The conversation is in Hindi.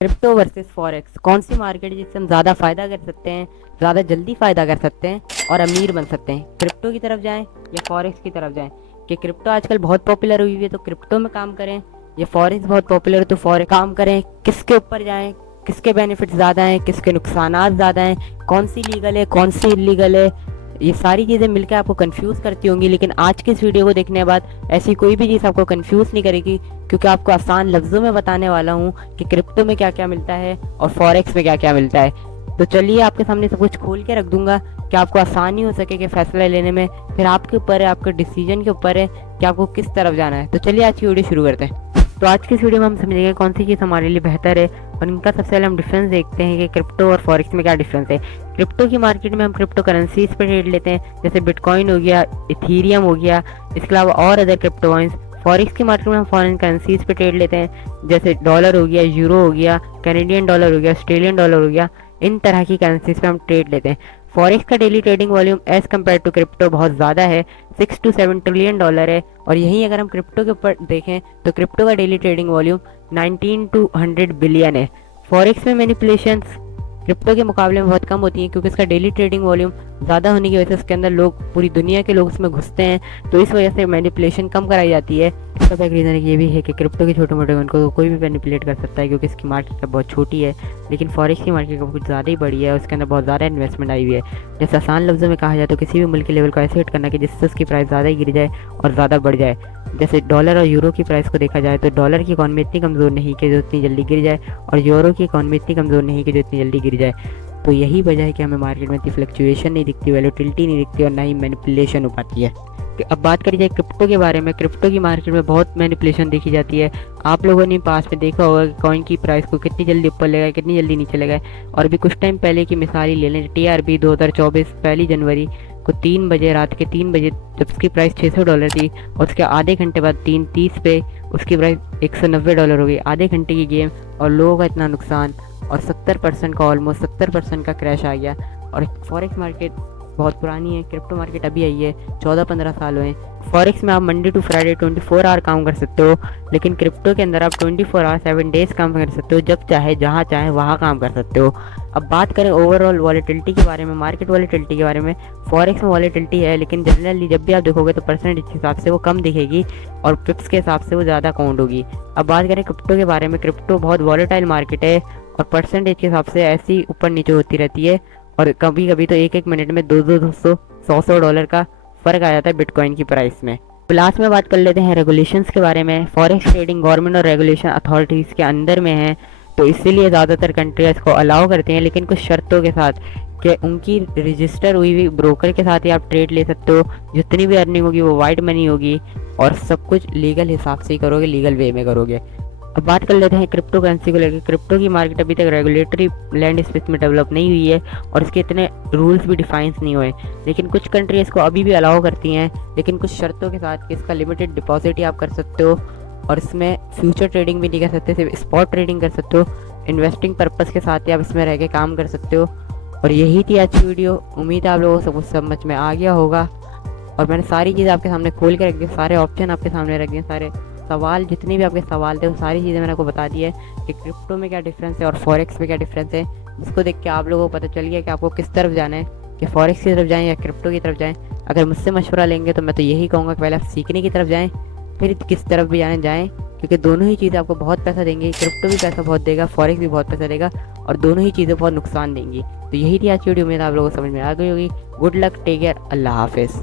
क्रिप्टो वर्सेस फॉरेक्स कौन सी मार्केट है जिससे हम ज़्यादा फ़ायदा कर सकते हैं, ज़्यादा जल्दी फ़ायदा कर सकते हैं और अमीर बन सकते हैं। क्रिप्टो की तरफ जाएं या फॉरेक्स की तरफ जाएं। कि क्रिप्टो आजकल बहुत पॉपुलर हुई हुई है तो क्रिप्टो में काम करें, या फॉरेक्स बहुत पॉपुलर है तो फॉरेक्स काम करें। किसके ऊपर जाएं, किसके बेनिफिट ज़्यादा हैं, किसके नुकसानात ज़्यादा हैं, कौन सी लीगल है, कौन सी इलीगल है, ये सारी चीज़ें मिलकर आपको कंफ्यूज करती होंगी। लेकिन आज के इस वीडियो को देखने के बाद ऐसी कोई भी चीज़ आपको कंफ्यूज नहीं करेगी, क्योंकि आपको आसान लफ्ज़ों में बताने वाला हूँ कि क्रिप्टो में क्या क्या मिलता है और फॉरेक्स में क्या क्या मिलता है। तो चलिए आपके सामने सब कुछ खोल के रख दूंगा कि आपको आसानी हो सके कि फैसला लेने में। फिर आपके ऊपर है, आपके डिसीजन के ऊपर है कि आपको किस तरफ जाना है। तो चलिए आज की वीडियो शुरू करते हैं। तो आज की इस वीडियो में हम समझेंगे कौन सी चीज़ हमारे लिए बेहतर है और इनका सबसे पहले हम डिफरेंस देखते हैं कि क्रिप्टो और फॉरेक्स में क्या डिफरेंस है। क्रिप्टो की मार्केट में हम क्रिप्टो करेंसीज पे ट्रेड लेते हैं, जैसे बिटकॉइन हो गया, इथीरियम हो गया, इसके अलावा और अदर क्रिप्टो कॉइन्स। फॉरेक्स की मार्केट में हम फॉरेन करेंसीज पे ट्रेड लेते हैं, जैसे डॉलर हो गया, यूरो हो गया, कैनेडियन डॉलर हो गया, ऑस्ट्रेलियन डॉलर हो गया। इन तरह की करेंसीज पे हम ट्रेड लेते हैं। फॉरेक्स का daily trading volume as compare to crypto बहुत ज़्यादा है, 6 to 7 ट्रिलियन डॉलर है। और यहीं अगर हम क्रिप्टो के ऊपर देखें तो क्रिप्टो का daily trading volume 19 to 100 billion है। फॉरेक्स में मैनिपुलेशंस क्रिप्टो के मुकाबले में बहुत कम होती हैं, क्योंकि इसका डेली ट्रेडिंग वॉल्यूम ज़्यादा होने की वजह से इसके अंदर लोग, पूरी दुनिया के लोग इसमें घुसते हैं, तो इस वजह से मैनिपुलेशन कम कराई जाती है। इसका एक रीज़न ये भी है कि क्रिप्टो के छोटे मोटे उनको कोई भी मैनिपुलेट कर सकता है, क्योंकि इसकी मार्केट बहुत छोटी है। लेकिन फॉरेक्स की मार्केट कुछ ज़्यादा ही बड़ी है और उसके अंदर बहुत ज़्यादा इन्वेस्टमेंट आई हुई है। जैसे आसान लफ्ज़ों में कहा जाए तो किसी भी मुल्क के लेवल को ऐसे हिट करना कि जिससे उसकी प्राइस ज़्यादा ही गिर जाए और ज़्यादा बढ़ जाए। जैसे डॉलर और यूरो की प्राइस को देखा जाए तो डॉलर की इकॉनमी इतनी कमज़ोर नहीं कि जो इतनी जल्दी गिर जाए, और यूरो की इकॉनमी इतनी कमज़ोर नहीं कि जो इतनी जल्दी गिर जाए। तो यही वजह है कि हमें मार्केट में इतनी फ्लक्चुएशन नहीं दिखती, वैलेटिलिटी नहीं दिखती और ना ही मैनिपुलेशन हो पाती है। कि अब बात करी जाए क्रिप्टो के बारे में, क्रिप्टो की मार्केट में बहुत मैनिपुलेशन देखी जाती है। आप लोगों ने पास में देखा होगा कि कॉइन की प्राइस को कितनी जल्दी ऊपर ले गए, कितनी जल्दी नीचे ले गए। और भी कुछ टाइम पहले की मिसाल ही ले लें, TRB 2024 पहली जनवरी को 3 बजे, रात के 3 बजे जब उसकी प्राइस $600 थी, और उसके आधे घंटे बाद 3:30 पे उसकी प्राइस $190 हो गई। आधे घंटे की गेम और लोगों का इतना नुकसान, और 70% का, ऑलमोस्ट 70% का क्रैश आ गया। और फॉरेक्स मार्केट बहुत पुरानी है, क्रिप्टो मार्केट अभी आई है, 14-15 साल हुए हैं। फॉरेक्स में आप मंडे टू फ्राइडे 24 आवर काम कर सकते हो, लेकिन क्रिप्टो के अंदर आप 24 आवर 7 डेज काम कर सकते हो, जब चाहे जहाँ चाहे वहाँ काम कर सकते हो। अब बात करें ओवरऑल वॉलेटिलिटी के बारे में, मार्केट वॉलेटिलिटी के बारे में, फॉरेक्स में वॉलेटिलिटी है, लेकिन जनरली जब भी आप देखोगे तो परसेंटेज के हिसाब से वो कम दिखेगी और पिप्स के हिसाब से वो ज़्यादा काउंट होगी। अब बात करें क्रिप्टो के बारे में, क्रिप्टो बहुत वॉलेटाइल मार्केट है और परसेंटेज के हिसाब से ऐसी ऊपर नीचे होती रहती है, और कभी कभी तो एक मिनट में 200-200 $100 का फ़र्क आ जाता है बिटकॉइन की प्राइस में। लास्ट में बात कर लेते हैं रेगुलेशंस के बारे में। फॉरेक्स ट्रेडिंग गवर्नमेंट और रेगुलेशन अथॉरिटीज़ के अंदर में है, तो इसीलिए ज़्यादातर कंट्रीज को अलाउ करते हैं, लेकिन कुछ शर्तों के साथ कि उनकी रजिस्टर हुई हुई ब्रोकर के साथ ही आप ट्रेड ले सकते हो। जितनी भी अर्निंग होगी वो वाइट मनी होगी, और सब कुछ लीगल हिसाब से ही करोगे, लीगल वे में करोगे। अब बात कर लेते हैं क्रिप्टो करेंसी को लेकर। क्रिप्टो की मार्केट अभी तक रेगुलेटरी लैंड स्पेस में डेवलप नहीं हुई है और इसके इतने रूल्स भी डिफाइंस नहीं हुए, लेकिन कुछ कंट्री इसको अभी भी अलाउ करती हैं, लेकिन कुछ शर्तों के साथ कि इसका लिमिटेड डिपॉजिट ही आप कर सकते हो, और इसमें फ्यूचर ट्रेडिंग भी नहीं कर सकते, सिर्फ स्पॉट ट्रेडिंग कर सकते हो। इन्वेस्टिंग पर्पज़ के साथ ही आप इसमें रह के काम कर सकते हो। और यही थी आज की वीडियो। उम्मीद है आप लोगों को सब कुछ समझ में आ गया होगा, और मैंने सारी चीज़ें आपके सामने खोल के रख दी, सारे ऑप्शन आपके सामने रख दिए, सारे सवाल जितने भी आपके सवाल थे वो सारी चीज़ें मैंने आपको बता दी है कि क्रिप्टो में क्या डिफरेंस है और फॉरेक्स में क्या डिफरेंस है, जिसको देख के आप लोगों को पता चल गया कि आपको किस तरफ जाना है, कि फॉरेक्स की तरफ जाएं या क्रिप्टो की तरफ जाएं। अगर मुझसे मशवरा लेंगे तो मैं तो यही कहूँगा कि पहले आप सीखने की तरफ जाएँ, फिर किस तरफ भी जाने जाएँ, क्योंकि दोनों ही चीज़ें आपको बहुत पैसा देंगी। क्रिप्टो भी पैसा बहुत देगा, फॉरेक्स भी बहुत पैसा देगा, और दोनों ही चीज़ें बहुत नुकसान देंगी। तो यही थी आज की वीडियो। उम्मीद आप लोगों को समझ में आ गई होगी। गुड लक, टेक केयर, अल्लाह हाफिज़।